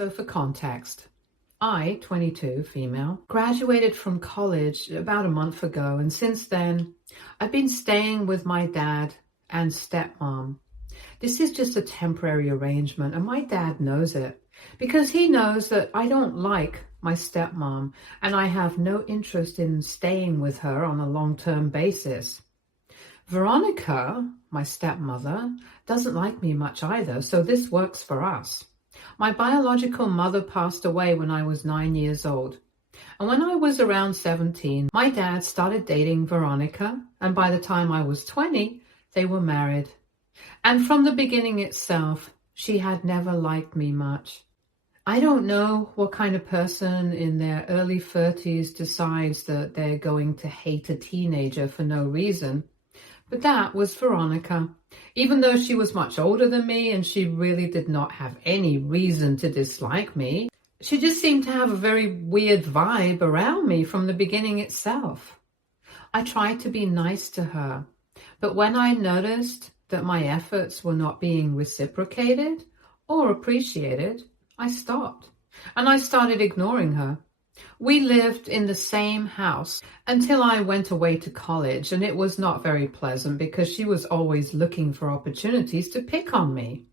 So for context, I, 22, female, graduated from college about a month ago, and since then, I've been staying with my dad and stepmom. This is just a temporary arrangement, and my dad knows it because he knows that I don't like my stepmom and I have no interest in staying with her on a long-term basis. Veronica, my stepmother, doesn't like me much either, so this works for us. My biological mother passed away when I was 9 years old. And when I was around 17, my dad started dating Veronica, and by the time I was 20, they were married. And from the beginning itself, she had never liked me much. I don't know what kind of person in their early 30s decides that they're going to hate a teenager for no reason. But that was Veronica. Even though she was much older than me and she really did not have any reason to dislike me, she just seemed to have a very weird vibe around me from the beginning itself. I tried to be nice to her, but when I noticed that my efforts were not being reciprocated or appreciated, I stopped and I started ignoring her. We lived in the same house until I went away to college, and it was not very pleasant because she was always looking for opportunities to pick on me.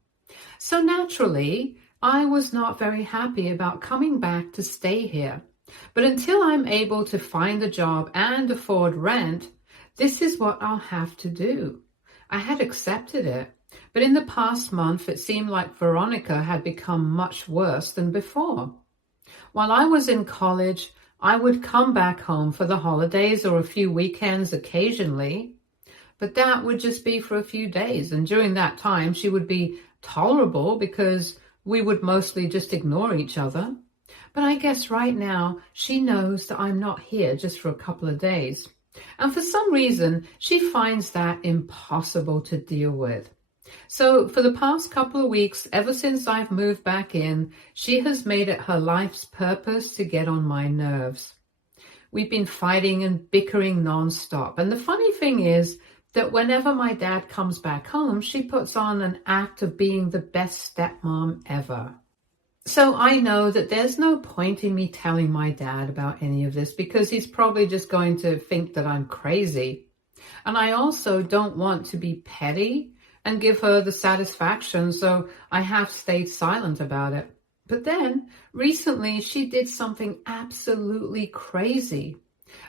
So naturally, I was not very happy about coming back to stay here. But until I'm able to find a job and afford rent, this is what I'll have to do. I had accepted it, but in the past month, it seemed like Veronica had become much worse than before. While I was in college, I would come back home for the holidays or a few weekends occasionally, but that would just be for a few days. And during that time, she would be tolerable because we would mostly just ignore each other. But I guess right now, she knows that I'm not here just for a couple of days. And for some reason, she finds that impossible to deal with. So for the past couple of weeks, ever since I've moved back in, she has made it her life's purpose to get on my nerves. We've been fighting and bickering nonstop. And the funny thing is that whenever my dad comes back home, she puts on an act of being the best stepmom ever. So I know that there's no point in me telling my dad about any of this because he's probably just going to think that I'm crazy. And I also don't want to be petty and give her the satisfaction, so I have stayed silent about it. But then, recently, she did something absolutely crazy,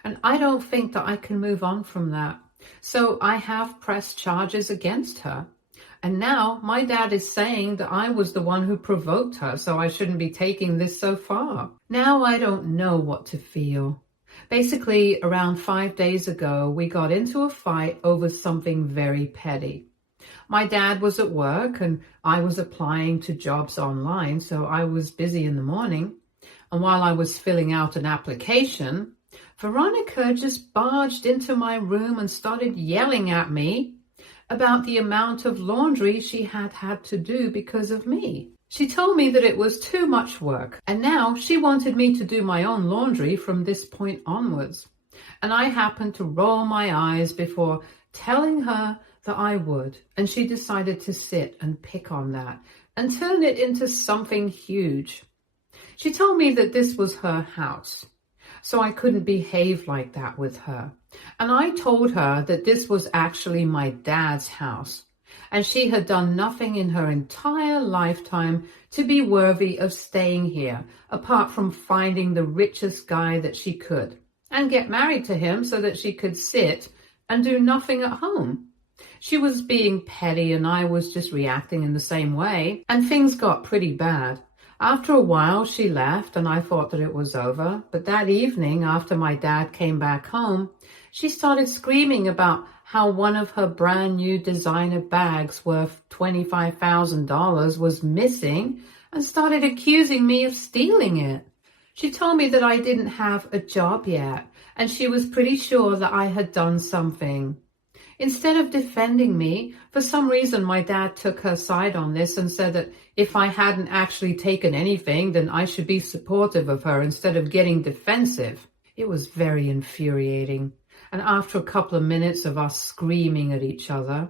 and I don't think that I can move on from that. So I have pressed charges against her, and now my dad is saying that I was the one who provoked her, so I shouldn't be taking this so far. Now I don't know what to feel. Basically, around 5 days ago, we got into a fight over something very petty. My dad was at work and I was applying to jobs online, so I was busy in the morning. And while I was filling out an application, Veronica just barged into my room and started yelling at me about the amount of laundry she had had to do because of me. She told me that it was too much work, and now she wanted me to do my own laundry from this point onwards. And I happened to roll my eyes before telling her that I would, and she decided to sit and pick on that and turn it into something huge. She told me that this was her house, so I couldn't behave like that with her. And I told her that this was actually my dad's house, and she had done nothing in her entire lifetime to be worthy of staying here, apart from finding the richest guy that she could, and get married to him so that she could sit and do nothing at home. She was being petty and I was just reacting in the same way, and things got pretty bad. After a while, she left and I thought that it was over. But that evening, after my dad came back home, she started screaming about how one of her brand new designer bags worth $25,000 was missing and started accusing me of stealing it. She told me that I didn't have a job yet and she was pretty sure that I had done something. Instead of defending me, for some reason my dad took her side on this and said that if I hadn't actually taken anything, then I should be supportive of her instead of getting defensive. It was very infuriating. And after a couple of minutes of us screaming at each other,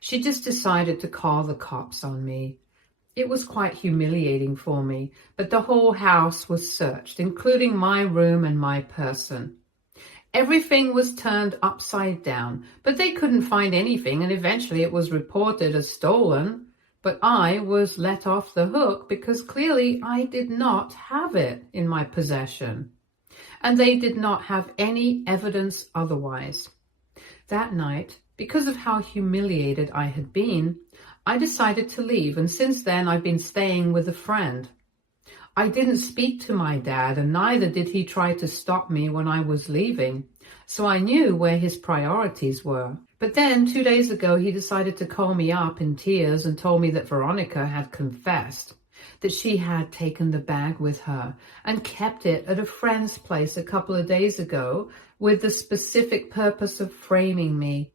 she just decided to call the cops on me. It was quite humiliating for me, but the whole house was searched, including my room and my person. Everything was turned upside down, but they couldn't find anything, and eventually it was reported as stolen. But I was let off the hook because clearly I did not have it in my possession, and they did not have any evidence otherwise. That night, because of how humiliated I had been, I decided to leave, and since then I've been staying with a friend. I didn't speak to my dad, and neither did he try to stop me when I was leaving, so I knew where his priorities were. But then, 2 days ago, he decided to call me up in tears and told me that Veronica had confessed, that she had taken the bag with her and kept it at a friend's place a couple of days ago with the specific purpose of framing me.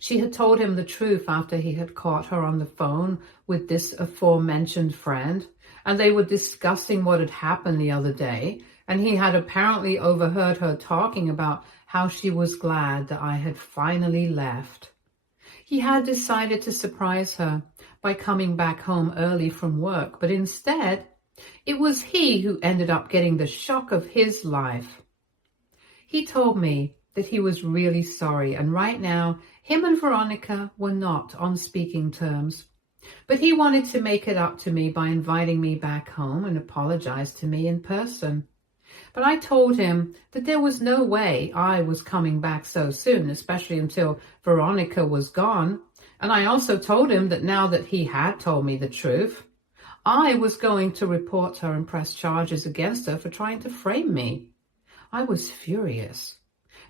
She had told him the truth after he had caught her on the phone with this aforementioned friend, and they were discussing what had happened the other day, and he had apparently overheard her talking about how she was glad that I had finally left. He had decided to surprise her by coming back home early from work, but instead, it was he who ended up getting the shock of his life. He told me that he was really sorry, and right now, him and Veronica were not on speaking terms. But he wanted to make it up to me by inviting me back home and apologize to me in person. But I told him that there was no way I was coming back so soon, especially until Veronica was gone. And I also told him that now that he had told me the truth, I was going to report her and press charges against her for trying to frame me. I was furious.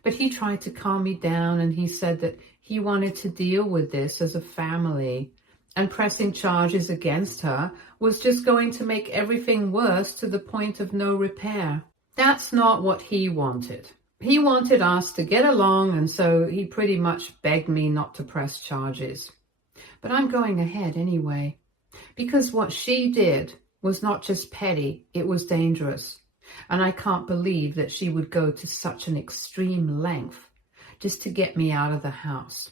But he tried to calm me down, and he said that he wanted to deal with this as a family, and pressing charges against her was just going to make everything worse to the point of no repair. That's not what he wanted. He wanted us to get along, and so he pretty much begged me not to press charges. But I'm going ahead anyway, because what she did was not just petty, it was dangerous. And I can't believe that she would go to such an extreme length just to get me out of the house.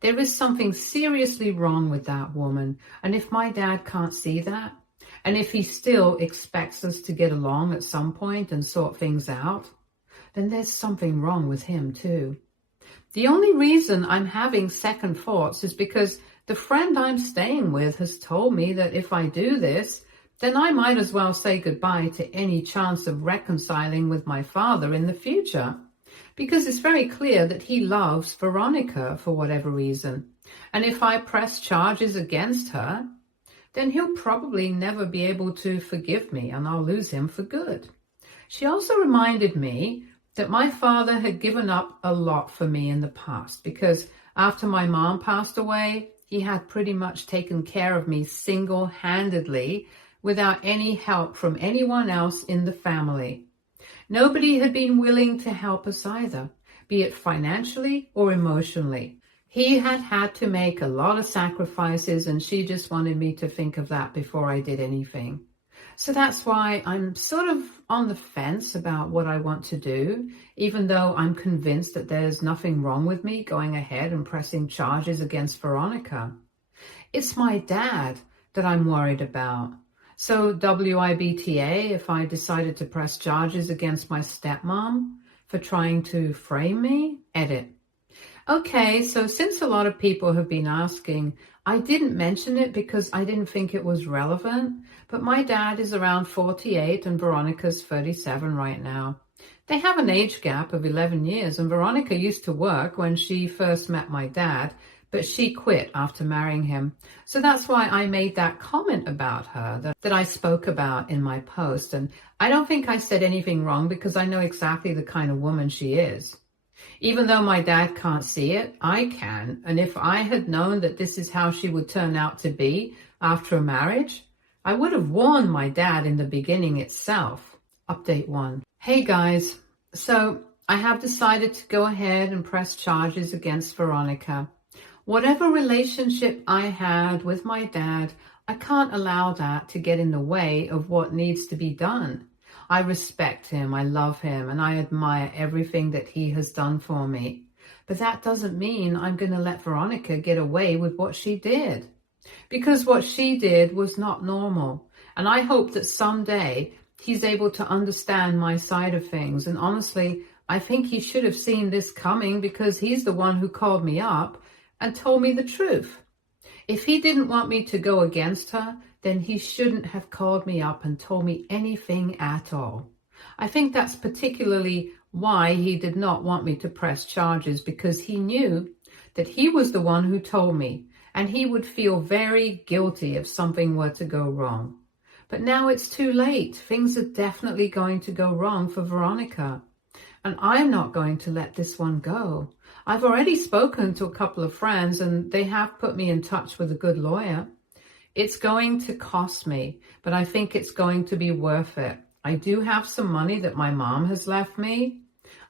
There is something seriously wrong with that woman, and if my dad can't see that, and if he still expects us to get along at some point and sort things out, then there's something wrong with him too. The only reason I'm having second thoughts is because the friend I'm staying with has told me that if I do this, then I might as well say goodbye to any chance of reconciling with my father in the future, because it's very clear that he loves Veronica for whatever reason. And if I press charges against her, then he'll probably never be able to forgive me, and I'll lose him for good. She also reminded me that my father had given up a lot for me in the past, because after my mom passed away, he had pretty much taken care of me single-handedly without any help from anyone else in the family. Nobody had been willing to help us either, be it financially or emotionally. He had had to make a lot of sacrifices, and she just wanted me to think of that before I did anything. So that's why I'm sort of on the fence about what I want to do, even though I'm convinced that there's nothing wrong with me going ahead and pressing charges against Veronica. It's my dad that I'm worried about. So WIBTA, if I decided to press charges against my stepmom for trying to frame me, edit. Okay, so since a lot of people have been asking, I didn't mention it because I didn't think it was relevant, but my dad is around 48 and Veronica's 37 right now. They have an age gap of 11 years, and Veronica used to work when she first met my dad, but she quit after marrying him. So that's why I made that comment about her that I spoke about in my post. And I don't think I said anything wrong because I know exactly the kind of woman she is. Even though my dad can't see it, I can. And if I had known that this is how she would turn out to be after a marriage, I would have warned my dad in the beginning itself. Update 1. Hey guys, so I have decided to go ahead and press charges against Veronica. Whatever relationship I had with my dad, I can't allow that to get in the way of what needs to be done. I respect him, I love him, and I admire everything that he has done for me. But that doesn't mean I'm going to let Veronica get away with what she did. because what she did was not normal. And I hope that someday he's able to understand my side of things. And honestly, I think he should have seen this coming because he's the one who called me up and told me the truth. If he didn't want me to go against her, then he shouldn't have called me up and told me anything at all. I think that's particularly why he did not want me to press charges, because he knew that he was the one who told me, and he would feel very guilty if something were to go wrong. But now it's too late. Things are definitely going to go wrong for Veronica. And I'm not going to let this one go. I've already spoken to a couple of friends and they have put me in touch with a good lawyer. It's going to cost me, but I think it's going to be worth it. I do have some money that my mom has left me.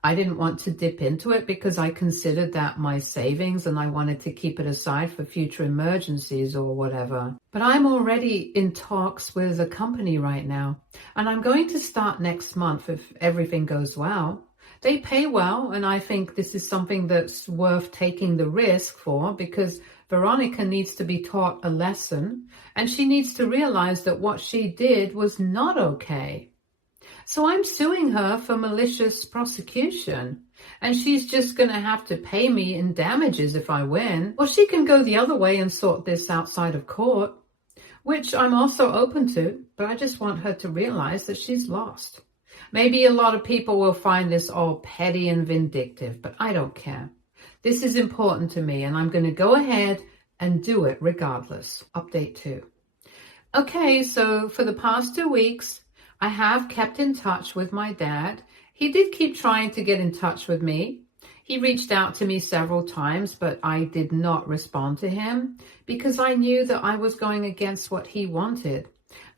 I didn't want to dip into it because I considered that my savings and I wanted to keep it aside for future emergencies or whatever. But I'm already in talks with a company right now, and I'm going to start next month if everything goes well. They pay well, and I think this is something that's worth taking the risk for, because Veronica needs to be taught a lesson, and she needs to realize that what she did was not okay. So I'm suing her for malicious prosecution, and she's just going to have to pay me in damages if I win. Or she can go the other way and sort this outside of court, which I'm also open to, but I just want her to realize that she's lost. Maybe a lot of people will find this all petty and vindictive, but I don't care. This is important to me, and I'm going to go ahead and do it regardless. Update 2. Okay, so for the past 2 weeks, I have kept in touch with my dad. He did keep trying to get in touch with me. He reached out to me several times, but I did not respond to him because I knew that I was going against what he wanted.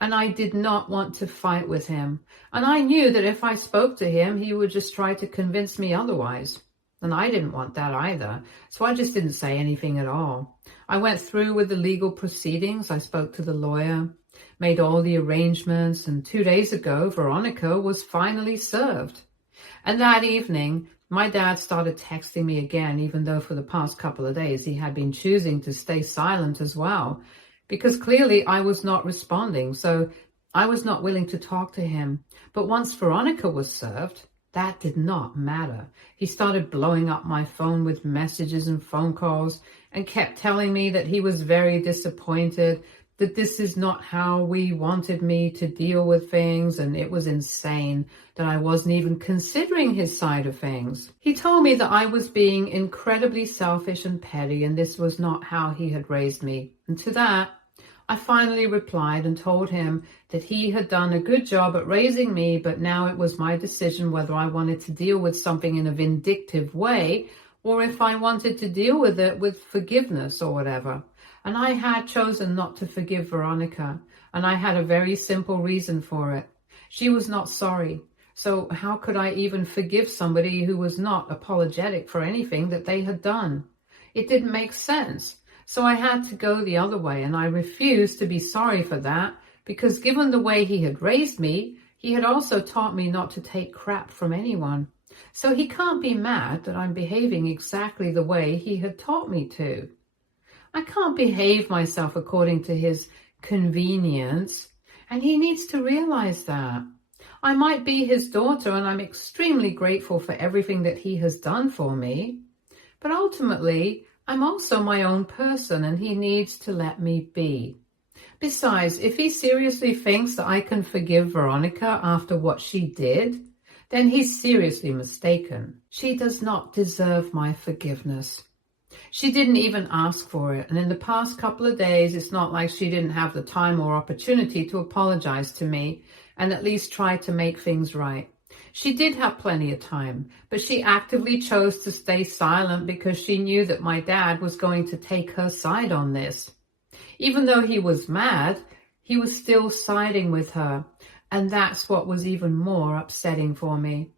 And I did not want to fight with him. And I knew that if I spoke to him, he would just try to convince me otherwise. And I didn't want that either. So I just didn't say anything at all. I went through with the legal proceedings. I spoke to the lawyer, made all the arrangements. And 2 days ago, Veronica was finally served. And that evening, my dad started texting me again, even though for the past couple of days he had been choosing to stay silent as well, because clearly I was not responding, so I was not willing to talk to him. But once Veronica was served, that did not matter. He started blowing up my phone with messages and phone calls and kept telling me that he was very disappointed, that this is not how we wanted me to deal with things, and it was insane that I wasn't even considering his side of things. He told me that I was being incredibly selfish and petty, and this was not how he had raised me. And to that, I finally replied and told him that he had done a good job at raising me, but now it was my decision whether I wanted to deal with something in a vindictive way or if I wanted to deal with it with forgiveness or whatever. And I had chosen not to forgive Veronica, and I had a very simple reason for it. She was not sorry. So how could I even forgive somebody who was not apologetic for anything that they had done? It didn't make sense. So I had to go the other way, and I refused to be sorry for that, because given the way he had raised me, he had also taught me not to take crap from anyone. So he can't be mad that I'm behaving exactly the way he had taught me to. I can't behave myself according to his convenience, and he needs to realize that. I might be his daughter, and I'm extremely grateful for everything that he has done for me, but ultimately, I'm also my own person, and he needs to let me be. Besides, if he seriously thinks that I can forgive Veronica after what she did, then he's seriously mistaken. She does not deserve my forgiveness. She didn't even ask for it, and in the past couple of days, it's not like she didn't have the time or opportunity to apologize to me and at least try to make things right. She did have plenty of time, but she actively chose to stay silent because she knew that my dad was going to take her side on this. Even though he was mad, he was still siding with her, and that's what was even more upsetting for me.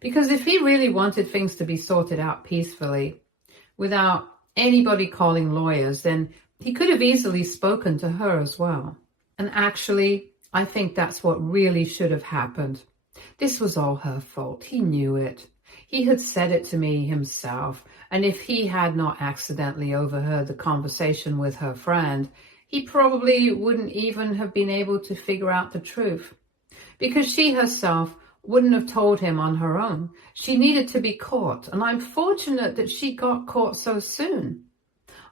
Because if he really wanted things to be sorted out peacefully, without anybody calling lawyers, then he could have easily spoken to her as well. And actually, I think that's what really should have happened. This was all her fault. He knew it. He had said it to me himself, and if he had not accidentally overheard the conversation with her friend, he probably wouldn't even have been able to figure out the truth, because she herself wouldn't have told him on her own. She needed to be caught, and I'm fortunate that she got caught so soon.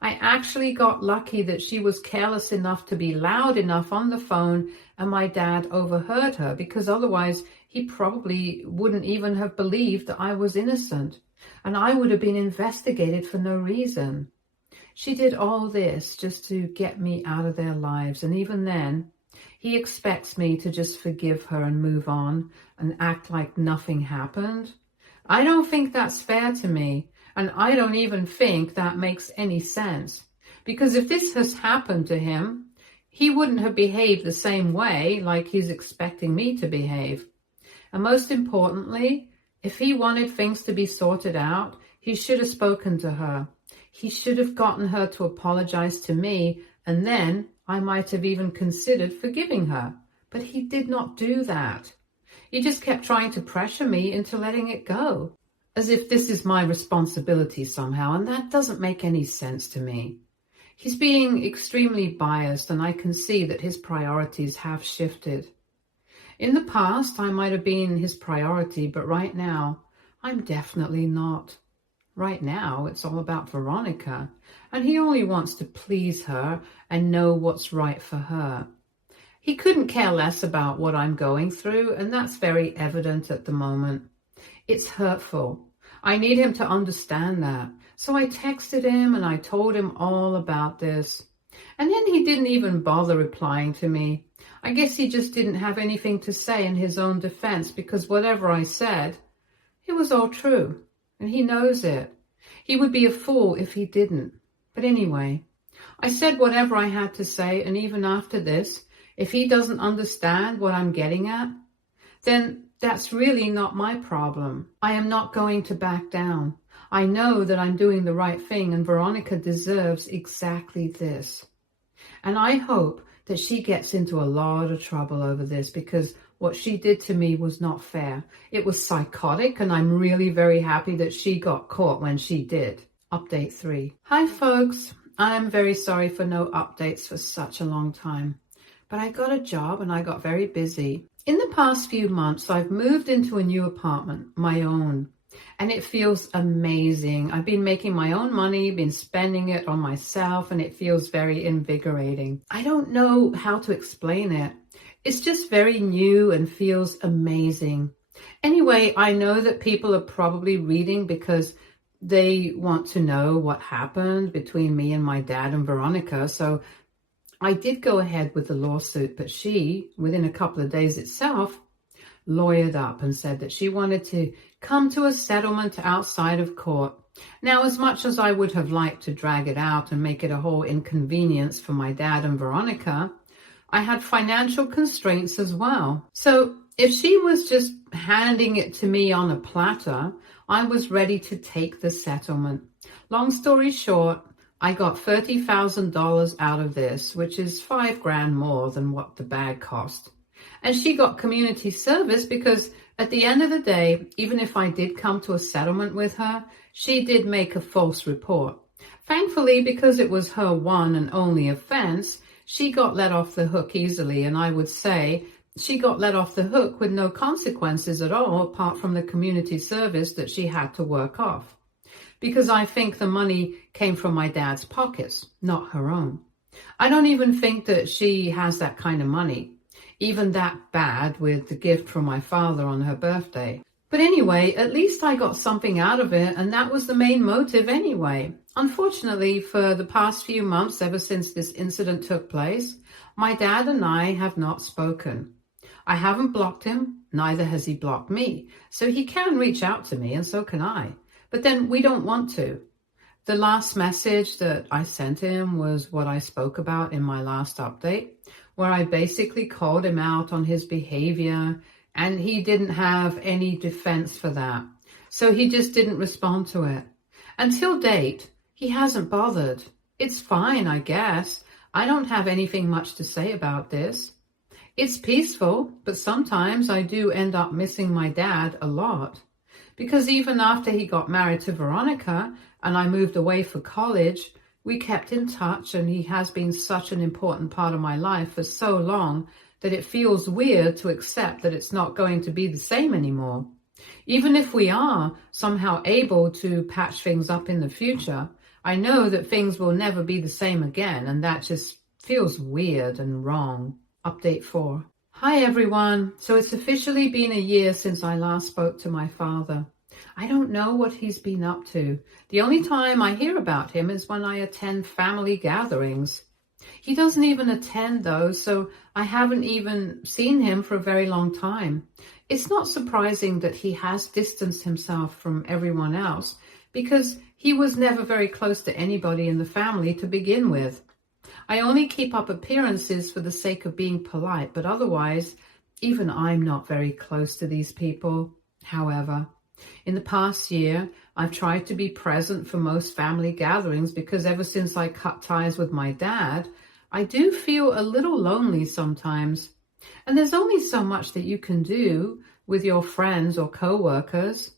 I actually got lucky that she was careless enough to be loud enough on the phone and my dad overheard her, because otherwise he probably wouldn't even have believed that I was innocent, and I would have been investigated for no reason. She did all this just to get me out of their lives, and even then, he expects me to just forgive her and move on and act like nothing happened. I don't think that's fair to me, and I don't even think that makes any sense. Because if this has happened to him, he wouldn't have behaved the same way like he's expecting me to behave. And most importantly, if he wanted things to be sorted out, he should have spoken to her. He should have gotten her to apologize to me, and then I might have even considered forgiving her. But he did not do that. He just kept trying to pressure me into letting it go, as if this is my responsibility somehow, and that doesn't make any sense to me. He's being extremely biased, and I can see that his priorities have shifted. In the past, I might have been his priority, but right now, I'm definitely not. Right now, it's all about Veronica, and he only wants to please her and know what's right for her. He couldn't care less about what I'm going through, and that's very evident at the moment. It's hurtful. I need him to understand that. So I texted him and I told him all about this. And then he didn't even bother replying to me. I guess he just didn't have anything to say in his own defense, because whatever I said, it was all true. And he knows it. He would be a fool if he didn't. But anyway, I said whatever I had to say, and even after this, if he doesn't understand what I'm getting at, then that's really not my problem. I am not going to back down. I know that I'm doing the right thing, and Veronica deserves exactly this. And I hope that she gets into a lot of trouble over this, because what she did to me was not fair. It was psychotic, and I'm really very happy that she got caught when she did. Update 3. Hi folks, I'm very sorry for no updates for such a long time, but I got a job and I got very busy. In the past few months, I've moved into a new apartment, my own, and it feels amazing. I've been making my own money, been spending it on myself, and it feels very invigorating. I don't know how to explain it. It's just very new and feels amazing. Anyway, I know that people are probably reading because they want to know what happened between me and my dad and Veronica, so I did go ahead with the lawsuit, but she, within a couple of days itself, lawyered up and said that she wanted to come to a settlement outside of court. Now, as much as I would have liked to drag it out and make it a whole inconvenience for my dad and Veronica, I had financial constraints as well. So if she was just handing it to me on a platter, I was ready to take the settlement. Long story short, I got $30,000 out of this, which is $5,000 more than what the bag cost. And she got community service because at the end of the day, even if I did come to a settlement with her, she did make a false report. Thankfully, because it was her one and only offense, she got let off the hook easily, and I would say she got let off the hook with no consequences at all, apart from the community service that she had to work off. Because I think the money came from my dad's pockets, not her own. I don't even think that she has that kind of money, even that bad with the gift from my father on her birthday. But anyway, at least I got something out of it, and that was the main motive anyway. Unfortunately, for the past few months, ever since this incident took place, my dad and I have not spoken. I haven't blocked him, neither has he blocked me, so he can reach out to me, and so can I. But then we don't want to. The last message that I sent him was what I spoke about in my last update, where I basically called him out on his behavior, and he didn't have any defense for that. So he just didn't respond to it. Until date, he hasn't bothered. It's fine, I guess. I don't have anything much to say about this. It's peaceful, but sometimes I do end up missing my dad a lot. because even after he got married to Veronica and I moved away for college, we kept in touch, and he has been such an important part of my life for so long that it feels weird to accept that it's not going to be the same anymore. Even if we are somehow able to patch things up in the future, I know that things will never be the same again, and that just feels weird and wrong. Update 4. Hi everyone. So it's officially been a year since I last spoke to my father. I don't know what he's been up to. The only time I hear about him is when I attend family gatherings. He doesn't even attend those, so I haven't even seen him for a very long time. It's not surprising that he has distanced himself from everyone else, because he was never very close to anybody in the family to begin with. I only keep up appearances for the sake of being polite, but otherwise, even I'm not very close to these people. However, in the past year, I've tried to be present for most family gatherings because ever since I cut ties with my dad, I do feel a little lonely sometimes. And there's only so much that you can do with your friends or co-workers.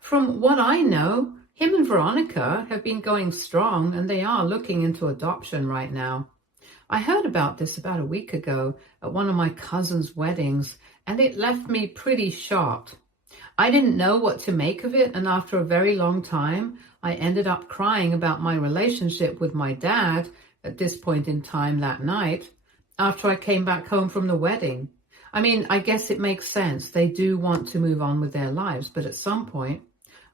From what I know, him and Veronica have been going strong, and they are looking into adoption right now. I heard about this about a week ago at one of my cousin's weddings, and it left me pretty shocked. I didn't know what to make of it, and after a very long time, I ended up crying about my relationship with my dad at this point in time that night, after I came back home from the wedding. I mean, I guess it makes sense. They do want to move on with their lives, but at some point,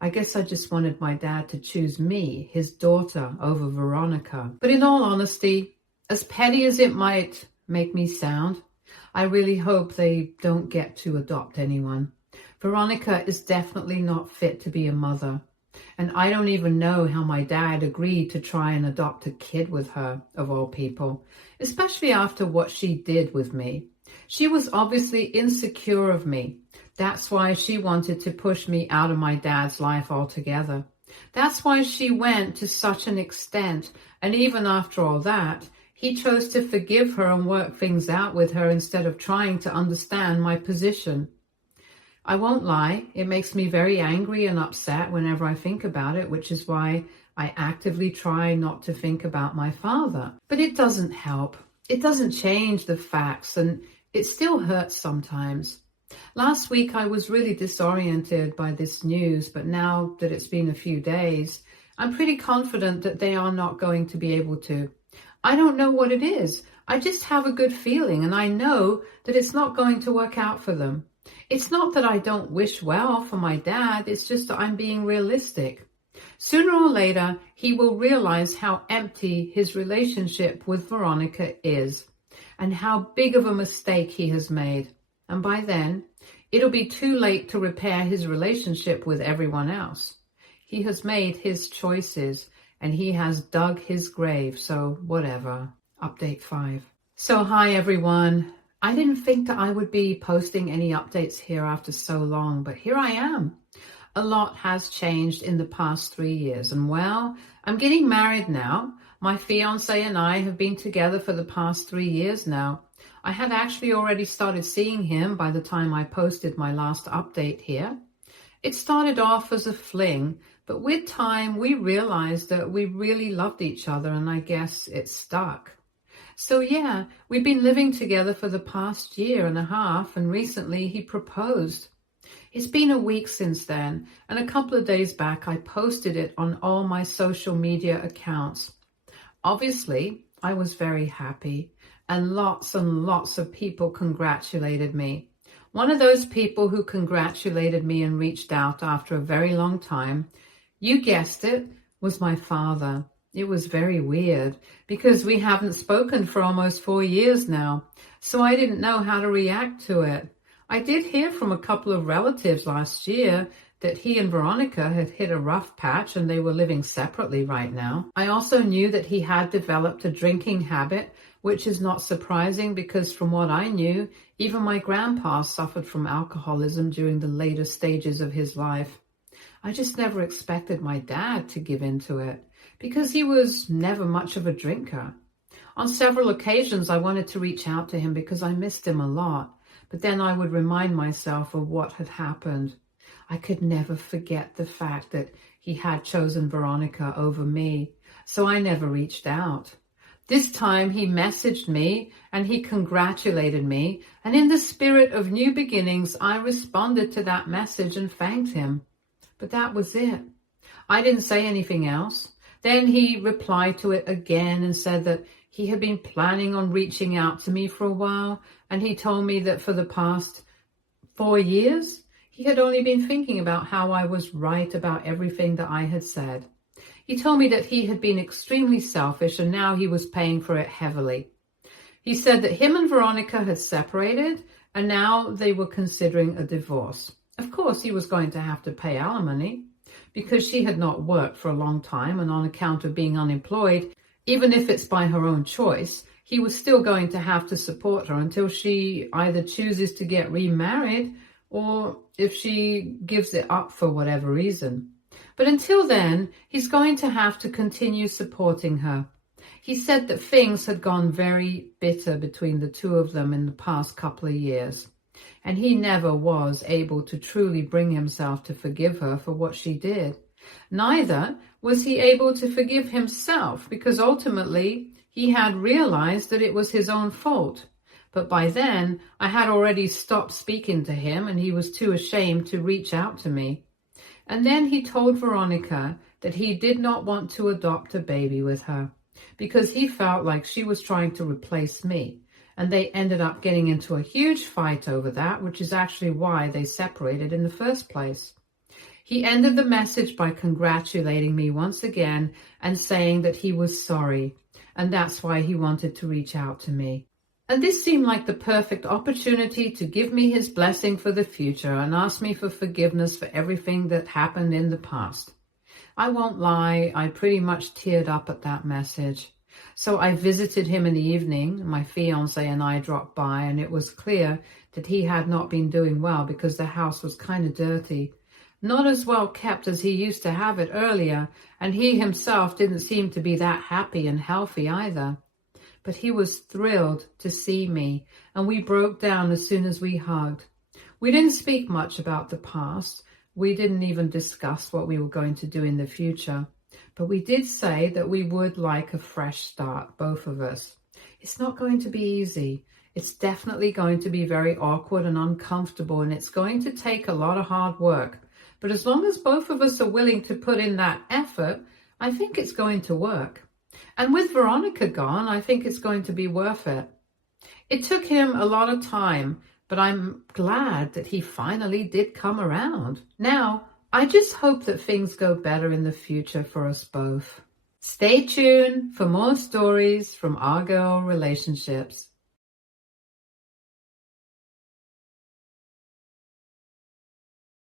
I guess I just wanted my dad to choose me, his daughter, over Veronica. But in all honesty, as petty as it might make me sound, I really hope they don't get to adopt anyone. Veronica is definitely not fit to be a mother. And I don't even know how my dad agreed to try and adopt a kid with her, of all people, especially after what she did with me. She was obviously insecure of me. That's why she wanted to push me out of my dad's life altogether. That's why she went to such an extent, and even after all that, he chose to forgive her and work things out with her instead of trying to understand my position. I won't lie, it makes me very angry and upset whenever I think about it, which is why I actively try not to think about my father. But it doesn't help. It doesn't change the facts, and it still hurts sometimes. Last week I was really disoriented by this news, but now that it's been a few days, I'm pretty confident that they are not going to be able to. I don't know what it is. I just have a good feeling, and I know that it's not going to work out for them. It's not that I don't wish well for my dad, it's just that I'm being realistic. Sooner or later, he will realize how empty his relationship with Veronica is, and how big of a mistake he has made. And by then, it'll be too late to repair his relationship with everyone else. He has made his choices, and he has dug his grave, so whatever. Update 5. So hi everyone. I didn't think that I would be posting any updates here after so long, but here I am. A lot has changed in the past 3 years, and well, I'm getting married now. My fiance and I have been together for the past 3 years now. I had actually already started seeing him by the time I posted my last update here. It started off as a fling, but with time we realized that we really loved each other, and I guess it stuck. So yeah, we've been living together for the past year and a half, and recently he proposed. It's been a week since then, and a couple of days back I posted it on all my social media accounts. Obviously, I was very happy, and lots of people congratulated me. One of those people who congratulated me and reached out after a very long time, you guessed it, was my father. It was very weird because we haven't spoken for almost 4 years now, so I didn't know how to react to it. I did hear from a couple of relatives last year that he and Veronica had hit a rough patch and they were living separately right now. I also knew that he had developed a drinking habit, which is not surprising because from what I knew, even my grandpa suffered from alcoholism during the later stages of his life. I just never expected my dad to give into it because he was never much of a drinker. On several occasions, I wanted to reach out to him because I missed him a lot, but then I would remind myself of what had happened. I could never forget the fact that he had chosen Veronica over me, so I never reached out. This time he messaged me and he congratulated me, and in the spirit of new beginnings, I responded to that message and thanked him. But that was it. I didn't say anything else. Then he replied to it again and said that he had been planning on reaching out to me for a while, and he told me that for the past 4 years, he had only been thinking about how I was right about everything that I had said. He told me that he had been extremely selfish and now he was paying for it heavily. He said that him and Veronica had separated and now they were considering a divorce. Of course, he was going to have to pay alimony because she had not worked for a long time, and on account of being unemployed, even if it's by her own choice, he was still going to have to support her until she either chooses to get remarried or if she gives it up for whatever reason. But until then, he's going to have to continue supporting her. He said that things had gone very bitter between the two of them in the past couple of years, and he never was able to truly bring himself to forgive her for what she did. Neither was he able to forgive himself, because ultimately he had realized that it was his own fault. But by then, I had already stopped speaking to him and he was too ashamed to reach out to me. And then he told Veronica that he did not want to adopt a baby with her because he felt like she was trying to replace me. And they ended up getting into a huge fight over that, which is actually why they separated in the first place. He ended the message by congratulating me once again and saying that he was sorry, and that's why he wanted to reach out to me. And this seemed like the perfect opportunity to give me his blessing for the future and ask me for forgiveness for everything that happened in the past. I won't lie, I pretty much teared up at that message. So I visited him in the evening. My fiancé and I dropped by, and it was clear that he had not been doing well because the house was kind of dirty. Not as well kept as he used to have it earlier, and he himself didn't seem to be that happy and healthy either. But he was thrilled to see me, and we broke down as soon as we hugged. We didn't speak much about the past. We didn't even discuss what we were going to do in the future. But we did say that we would like a fresh start, both of us. It's not going to be easy. It's definitely going to be very awkward and uncomfortable, and it's going to take a lot of hard work. But as long as both of us are willing to put in that effort, I think it's going to work. And with Veronica gone, I think it's going to be worth it. It took him a lot of time, but I'm glad that he finally did come around. Now, I just hope that things go better in the future for us both. Stay tuned for more stories from our girl relationships.